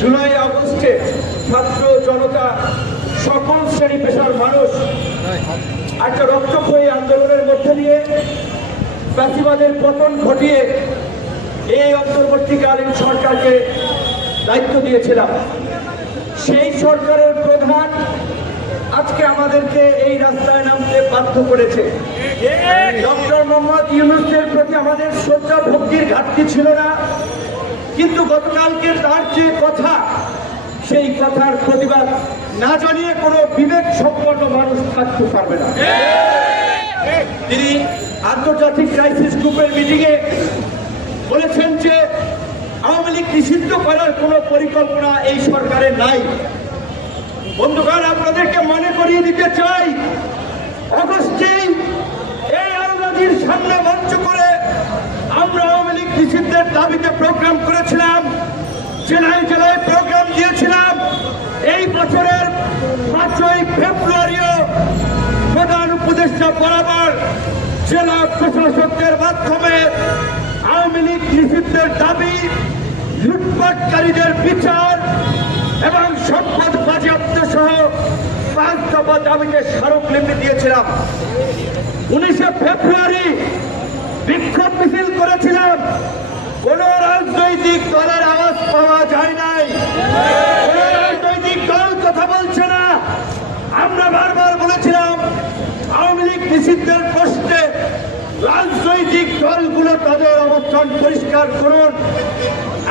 জুলাই আগস্টে ছাত্র জনতা সকল শ্রেণী পেশার মানুষ একটা রক্তক্ষয়ী আন্দোলনের মধ্যে দিয়ে ফ্যাসিবাদের পতন ঘটিয়ে এই অন্তর্বর্তীকালীন সরকারকে দায়িত্ব দিয়েছিলাম। সেই সরকারের প্রধান আজকে আমাদেরকে এই রাস্তায় নামতে বাধ্য করেছে। ডক্টর মোহাম্মদ ইউনূসের প্রতি আমাদের শ্রদ্ধা ভক্তির ঘাটতি ছিল না, কিন্তু গতকালকে তার যে কথা, সেই কথার প্রতিবাদ না জানিয়ে কোনো বিবেক সম্পন্ন মানুষ থাকতে পারবে না। তিনি আন্তর্জাতিক ক্রাইসিস গ্রুপের মিটিংয়ে বলেছেন যে আওয়ামী লীগ নিষিদ্ধ করার কোনো পরিকল্পনা এই সরকারের নাই। বন্ধুগণ, আপনাদেরকে মনে করিয়ে দিতে চাই, অগস্টেই এই আলগাজীর সামনে মঞ্চ করে আমরা আওয়ামী লীগ নিষিদ্ধের দাবিতে প্রোগ্রাম করেছিলাম, জেলায় জেলায় প্রোগ্রাম দিয়েছিলাম। এই বছরের 5ই ফেব্রুয়ারিও প্রধান উপদেষ্টা বরাবর জেলা প্রশাসকদের মাধ্যমে আওয়ামী লীগ নিষিদ্ধের দাবি, লুটপাটকারীদের বিচার এবং সম্পদ বাজেয়াপ্ত সহ 5 দফা দাবিতে স্মারকলিপি দিয়েছিলাম। 19শে ফেব্রুয়ারি বিক্ষোভ মিছিল করেছিলাম। কোন রাজনৈতিক দলের আওয়াজ পাওয়া যায় নাই, কোন রাজনৈতিক দল কথা বলছে না। আমরা বারবার বলেছিলাম আওয়ামী লীগ নিষিদ্ধের প্রশ্নে রাজনৈতিক দলগুলো তাদের অবস্থান পরিষ্কার করুন।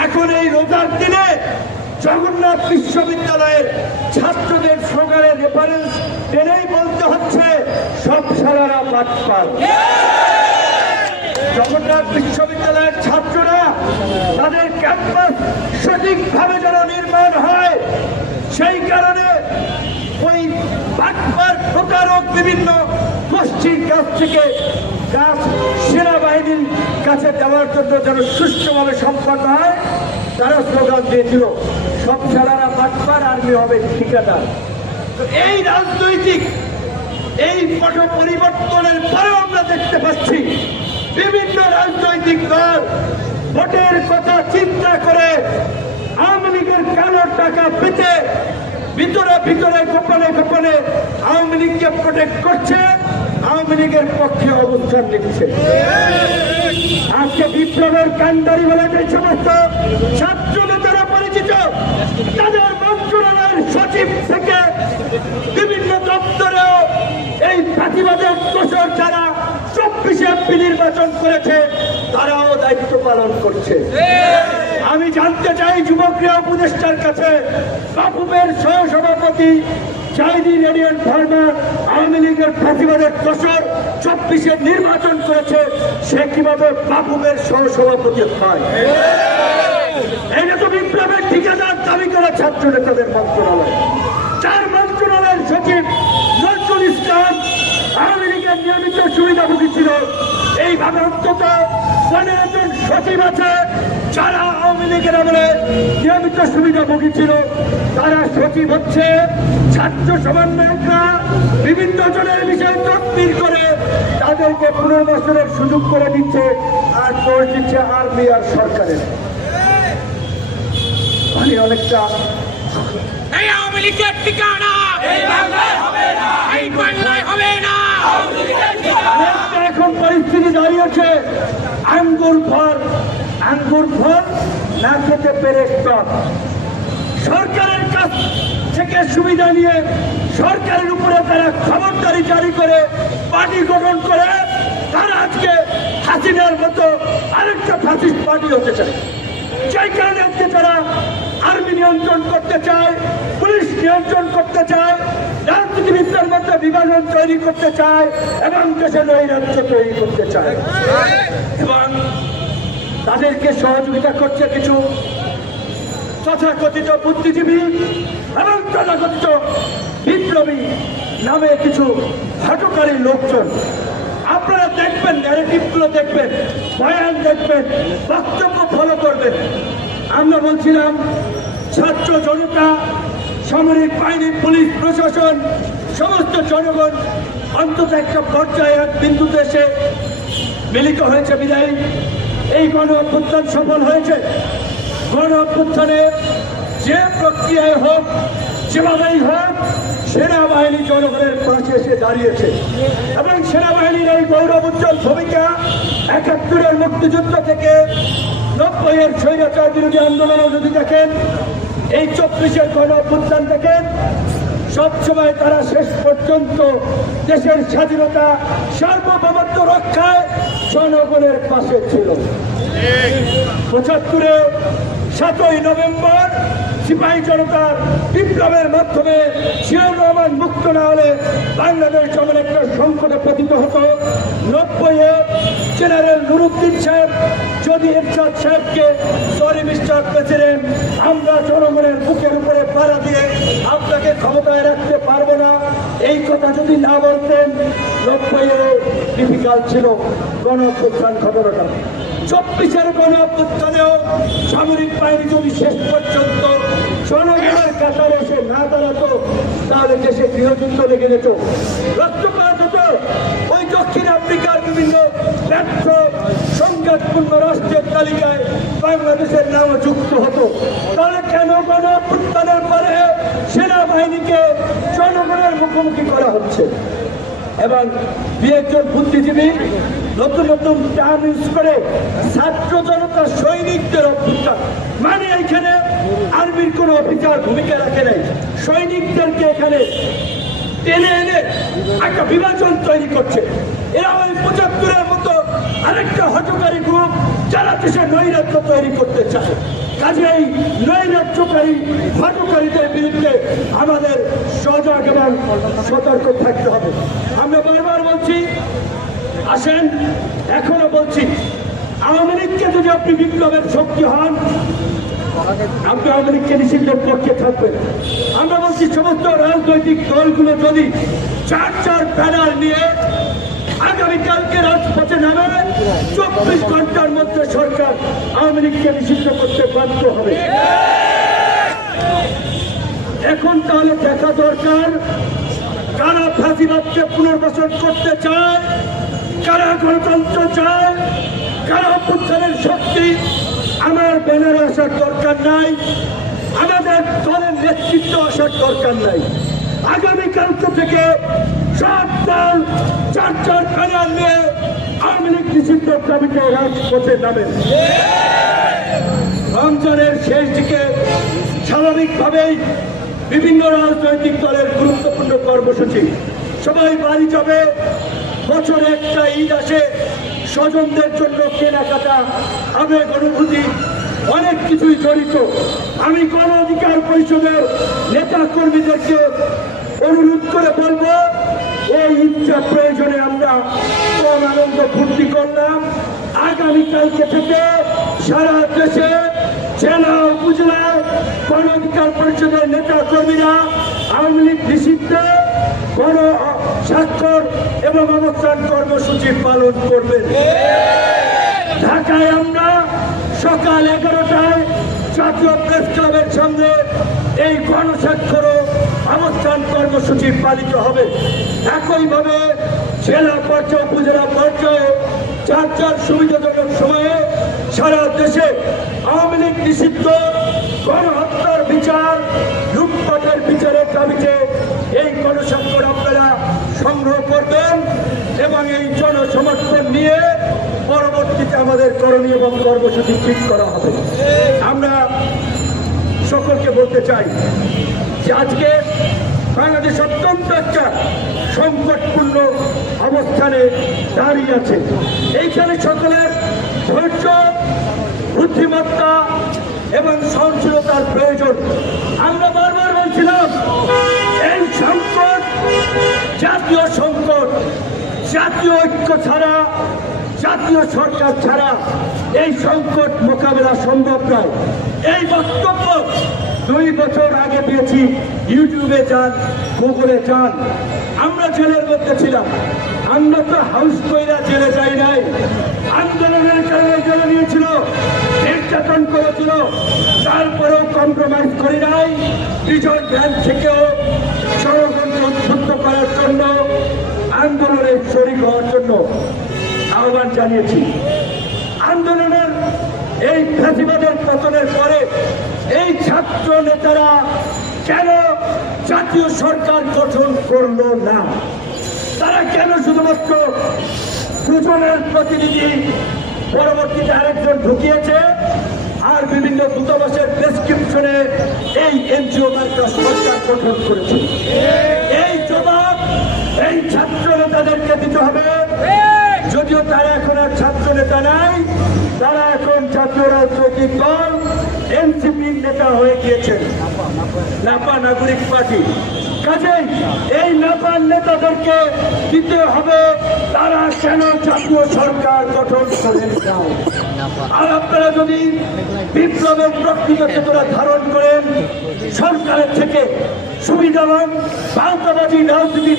এখন এই রোজার দিনে জগন্নাথ বিশ্ববিদ্যালয়ের ছাত্রদের স্লোগানের রেফারেন্স টেনেই বলতে হচ্ছে সব সারারা বাটপার। জগন্নাথ বিশ্ববিদ্যালয়ের ছাত্ররা তাদের ক্যাম্পাস সঠিকভাবে যেন নির্মাণ হয়, সেই কারণে ওই বাটপার প্রতারক বিভিন্ন গোষ্ঠীর কাছ থেকে কাজ সেনাবাহিনীর কাছে দেওয়ার জন্য যেন সুষ্ঠুভাবে সম্পন্ন হয়, তারা স্লোগান দিয়েছিল সব সারারা বাটপার, আর্মি হবে ঠিকাদার। তো এই রাজনৈতিক এই পট পরিবর্তনের পরেও আমরা দেখতে পাচ্ছি বিভিন্ন রাজনৈতিক দল ভোটের কথা চিন্তা করে আওয়ামী লীগের কালো টাকা পেতে ভিতরে ভিতরে গোপনে গোপনে আওয়ামী লীগকে প্রোটেক্ট করছে, আওয়ামী লীগের পক্ষে অবস্থান নিচ্ছে। আজকে বিপ্লবের কান্ডারি বলে যে সমস্ত ছাত্র নেতারা পরিচিত, তাদের মন্ত্রণালয়ের সচিব থেকে বিভিন্ন দপ্তরেও এই ফাঁসিবাদের দোষর যারা 24 এমপি নির্বাচন করেছে তারাও দায়িত্ব পালন করছে। আমি জানতে চাই যুবক্রিয়া উপদেষ্টার কাছে, বাফুফের সহসভাপতি জাহিদি রেডিয়ান ফার্মা আওয়ামী লীগের ফাঁসিবাদের দোষর 24 নির্বাচন করেছে, সে কিভাবে বাফুফের সহসভাপতি হয়? এটা তো বিপ্লবের ঠিকাদার দাবি করে ছাত্র নেতাদের মন্ত্রণালয়। 4 মন্ত্রণালয়ের সচিব নজরুল ইসলাম আওয়ামী লীগের নিয়মিত সুবিধাভোগী ছিল। এইভাবে অন্তত 15 জন সচিব আছে যারা আওয়ামী লীগের আমলে নিয়মিত সুবিধাভোগী ছিল। তারা সচিব হচ্ছে ছাত্র সমন্বয়করা বিভিন্ন জনের বিষয়ে তদবির করে তাদেরকে পুনর্বাসনের সুযোগ করে দিচ্ছে, আর দোষ দিচ্ছে আর্মি আর সরকারের। মানে অনেকটা এই আওয়ামী লীগের ঠিকানা এই বাংলায় হবে না, এই বাংলায় হবে না। এখন পরিস্থিতি দাঁড়িয়েছে আঙ্গুর ফল না খেতে পেরে টক। সরকারের কাছ থেকে সুবিধা নিয়ে সরকারের উপরে তারা খবরদারি জারি করে পার্টি গঠন করে তারা আজকে হাসিনার মতো আরেকটা ফ্যাসিস্ট পার্টি হতে চায়। সেই কারণে আজকে তারা আর্মি নিয়ন্ত্রণ করতে চায়, পুলিশ নিয়ন্ত্রণ করতে চায়, রাজনীতিবিদদের মধ্যে বিভাজন তৈরি করতে চায় এবং দেশে নৈরাজ্য তৈরি করতে চায়। এবং তাদেরকে সহযোগিতা করছে কিছু তথাকথিত বুদ্ধিজীবী এবং তথাকথিত বিপ্লবী নামে কিছু হটকারী লোকজন। আপনারা দেখবেন, ন্যারেটিভগুলো দেখবেন, বয়ান দেখবেন, বক্তব্য ফলো করবেন। আমরা বলছিলাম ছাত্র জনতা, সামরিক বাহিনী, পুলিশ প্রশাসন, সমস্ত জনগণ অন্তত একটা পর্যায়ে এক বিন্দুতে এসে মিলিত হয়েছে বিদায়ী এই গণ অভ্যুত্থান সফল হয়েছে। গণ অভ্যুত্থানে যে প্রক্রিয়ায় হোক যেভাবেই হোক সেনাবাহিনী জনগণের পাশে এসে দাঁড়িয়েছে এবং সেনাবাহিনীর এই গৌরব উজ্জ্বল ভূমিকা ৭১-এর মুক্তিযুদ্ধ থেকে ৯০-এর স্বৈরাচার বিরোধী আন্দোলনও যদি দেখেন, এই ২৪-এর গণ অভ্যুত্থান দেখেন, সবসময় তারা শেষ পর্যন্ত দেশের স্বাধীনতা সার্বভৌমত্ব রক্ষায় জনগণের পাশে ছিল। ৭৫-এ ৭ই নভেম্বর সিপাহী জনতার বিপ্লবের মাধ্যমে জিয়াউর রহমান মুক্ত না হলে বাংলাদেশ যেমন একটা সংকটে পতিত হতো। ৯০-এ জেনারেল নুরুদ্দিন সাহেব যদি এরশাদ সাহেবকে সরি মিস্টার প্রেসিডেন্ট, আমরা জনগণের বুকের উপরে পাড়া দিয়ে আপনাকে ক্ষমতায় রাখতে পারবো না, এই কথা যদি না বলতেন ৯০-এরও ডিফিকাল্ট ছিল গণ অভ্যুত্থান ঘটনাটা। ২৪-এর গণ অভ্যুত্থানেও সামরিক বাহিনী যদি শেষ পর্যন্ত জনগণের কাতারে এসে না দাঁড়াতো তাহলে দেশে গৃহযুদ্ধ লেগে যেত, রক্তপাত হতো। ওই দক্ষিণ আফ্রিকার বিভিন্ন ব্যর্থ সংঘাতপূর্ণ রাষ্ট্রের তালিকায় বাংলাদেশের নামও যুক্ত হতো। তাহলে কেন গণ অভ্যুত্থানের পরে সেনাবাহিনীকে জনগণের মুখোমুখি করা হচ্ছে? এবং একজন বুদ্ধিজীবী নতুন নতুন টার্ম ইউজ করে ছাত্র জনতা সৈনিকদের অভ্যুত্থান, মানে এখানে আর্মির কোনো অফিসার ভূমিকা রাখে নাই, সৈনিকদেরকে এখানে টেনে এনে একটা বিভাজন তৈরি করছে। এরা ওই ৭৫-এর মতো আরেকটা হঠকারী গ্রুপ যারা দেশে নৈরাজ্য তৈরি করতে চায়। কাজেই নৈরাজ্যকারী হঠকারীদের বিরুদ্ধে আমাদের সজাগ এবং সতর্ক থাকতে হবে। আমরা বারবার বলছি, আসেন এখনো বলছি, আওয়ামী লীগকে যদি আপনি বিপ্লবের শক্তি হন, আপনি আওয়ামী লীগকে নিষিদ্ধের পক্ষে থাকবেন। আমরা বলছি সমস্ত রাজনৈতিক দলগুলো যদি ৪ ব্যানার নিয়ে আগামীকালকে রাজপথে নামে ২৪ ঘন্টার মধ্যে সরকার আওয়ামী লীগকে নিষিদ্ধ করতে বাধ্য হবে। এখন তাহলে দেখা দরকার কারা ফাঁসিবাদকে পুনর্বাসন করতে চায়, কারা গণতন্ত্র চায়, কারা অভ্যুত্থানের শক্তি। আমার ব্যানারে আসার দরকার নাই, আমাদের দলের নেতৃত্ব আসার দরকার নাই। আগামীকালকে থেকে সব দল ৪ ব্যানার নিয়ে আওয়ামী লীগ নিষিদ্ধের দাবিতে রাজপথে নামেন। রমজানের শেষ দিকে স্বাভাবিকভাবেই বিভিন্ন রাজনৈতিক দলের গুরুত্বপূর্ণ কর্মসূচি, সবাই বাড়ি যাবে, বছরে একটা ঈদ আসে, স্বজনদের জন্য কেনাকাটা, আবেগ অনুভূতি অনেক কিছুই জড়িত। আমি গণ অধিকার পরিষদের নেতা কর্মীদেরকে অনুরোধ করে বলবো, এই ঈদটা প্রয়োজনে আমরা কম আনন্দ ফুর্তি করলাম, আগামীকালকে থেকে সারা দেশে জেলা উপজেলায় গণ অধিকার পরিষদের নেতা কর্মীরা আওয়ামী লীগ নিষিদ্ধে গণ স্বাক্ষর এবং অবস্থান কর্মসূচি পালন করবেন। ঢাকায় আমরা সকাল 11টায় জাতীয় প্রেস ক্লাবের সামনে এই গণস্বাক্ষর অবস্থান কর্মসূচি পালিত হবে। একইভাবে জেলা পর্যায়ে উপজেলা পর্যায়ে ৪ সুবিধাজনক সময়ে সারা দেশে আওয়ামী লীগ নিষিদ্ধ, গণহত্যার বিচার, লুটপাটের বিচারের দাবিতে এই গণস্বাক্ষর আপনারা সংগ্রহ করবেন এবং এই জনসমর্থন নিয়ে পরবর্তীতে আমাদের করণীয় এবং কর্মসূচি ঠিক করা হবে। আমরা সকলকে বলতে চাই যে আজকে বাংলাদেশ অত্যন্ত একটা সংকটপূর্ণ অবস্থানে দাঁড়িয়ে আছে। এইখানে সকলের ধৈর্য, বুদ্ধিমত্তা এবং সহনশীলতার প্রয়োজন। আমরা বারবার বলছিলাম এই সংকট জাতীয় সংকট, জাতীয় ঐক্য ছাড়া, জাতীয় সরকার ছাড়া এই সংকট মোকাবেলা সম্ভব নয়। এই বক্তব্য 2 বছর আগে দিয়েছি, ইউটিউবে যান, গুগলে যান। আমরা জেলের মধ্যে ছিলাম, আমরা তো হাউস কইরা জেলে যাই নাই, আন্দোলনের কারণে জেলে নিয়েছিল, নির্যাতন করেছিল, তারপরেও কম্প্রোমাইজ করি নাই। বিজয় ভ্যান থেকেও জনগণকে উদ্বুদ্ধ করার জন্য, আন্দোলনের শরীক হওয়ার জন্য আহ্বান জানিয়েছি। আন্দোলনের এই ফ্যাসিবাদের পতনের পরে এই ছাত্র ছাত্র নেতারা কেন জাতীয় সরকার গঠন করলো না? তারা কেন শুধুমাত্র দুজনের প্রতিনিধি, পরবর্তীতে আরেকজন ঢুকিয়েছে, আর বিভিন্ন দূতাবাসের প্রেসক্রিপশনে এই এনজিও মার্কা সরকার গঠন করেছে? এই জবাব এই ছাত্র নেতাদেরকে দিতে হবে। যদিও তারা এখন আর ছাত্র নেতা নাই, তারা এখন জাতীয় রাজনৈতিক দল এনসিপির নেতা হয়ে গিয়েছেন, নাপা নাগরিক পার্টি। কাজেই এই নাপার নেতাদেরকে দিতে হবে তারা কেন জাতীয় সরকার গঠন করেন না। আর আপনারা যদি বিপ্লবের প্রকৃত চেতনা ধারণ করেন, সরকারের থেকে সুবিধাবান ভারতবাদী রাজনীতি